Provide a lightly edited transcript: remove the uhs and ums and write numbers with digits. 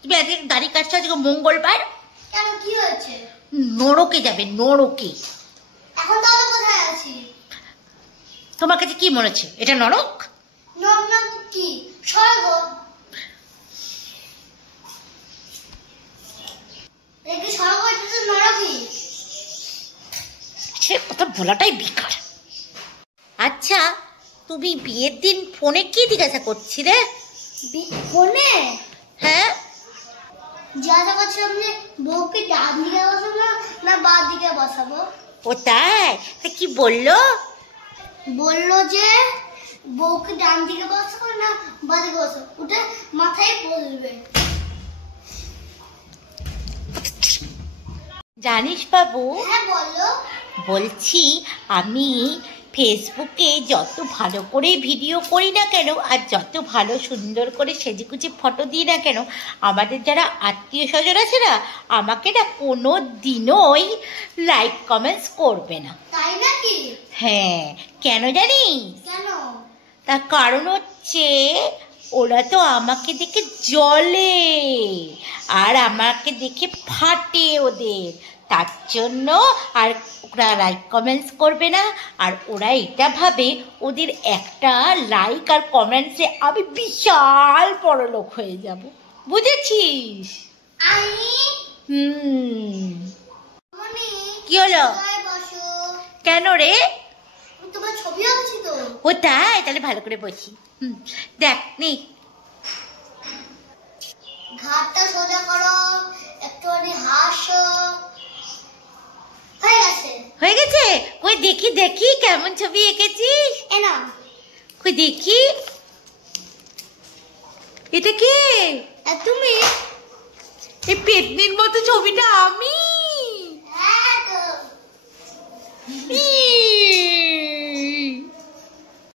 তুমি আজকে দাড়ি কাটছো, আজকে মঙ্গলবার। কেন, কি হয়েছে? নরকে যাবে, নরকে। এখন তাহলে কোথায় আছি? তোমার কাছে কি মনে হচ্ছে এটা নরক? নরক কি স্বর্গ? এই স্বর্গ, এটা তো নরকই। সে কথা বলাটাই বেকার। আচ্ছা, তুমি বিয়ের দিন ফোনে কি জিজ্ঞাসা করছিলে? ফোনে? হ্যাঁ, জিজ্ঞাসা করছিলাম যে বউকে ডান দিকে বসাবো না বাঁ দিকে বসাবো। ও তাই? তা কি বললো? বললো যে বউকে ডান দিকে বসাবো না বাঁ দিকে বসাবো, ওটা মাথায় বলবে। জানিস বাবু, হ্যাঁ বললো। বলছি আমি ফেসবুকে যত ভালো করে ভিডিও করি না কেন আর যত ভালো সুন্দর করে সেজেগুজে ফটো দিই না কেন, আমাদের যারা আত্মীয় স্বজন আছে না, আমাকে না কোনো দিনই লাইক কমেন্টস করবে না। তাই নাকি? হ্যাঁ, কেন জানিস? কেন? তার কারণ হচ্ছে ওরা তো আমাকে দেখে জ্বলে আর আমাকে দেখে ফাটে ওদের, তার জন্য আর ওরা লাইক কমেন্টস করবে না। আর ওরা এটা ভাবে ওদের একটা লাইক আর কমেন্টসে আমি বিশাল বড়লোক হয়ে যাব, বুঝেছিস? কি হলো? কেন রে? তোমার ছবি আঁকছি তো। ও তাই? তাহলে ভালো করে বসি। দেখ নি, ঘাটটা সোজা করো, একটুখানি হাসো। হয়ে গেছে? হয়ে গেছে? কই দেখি দেখি কেমন ছবি এঁকেছিস। এ না, কই দেখি। এটা কে? তুমি? এই পেতনির মতো ছবিটা আমি?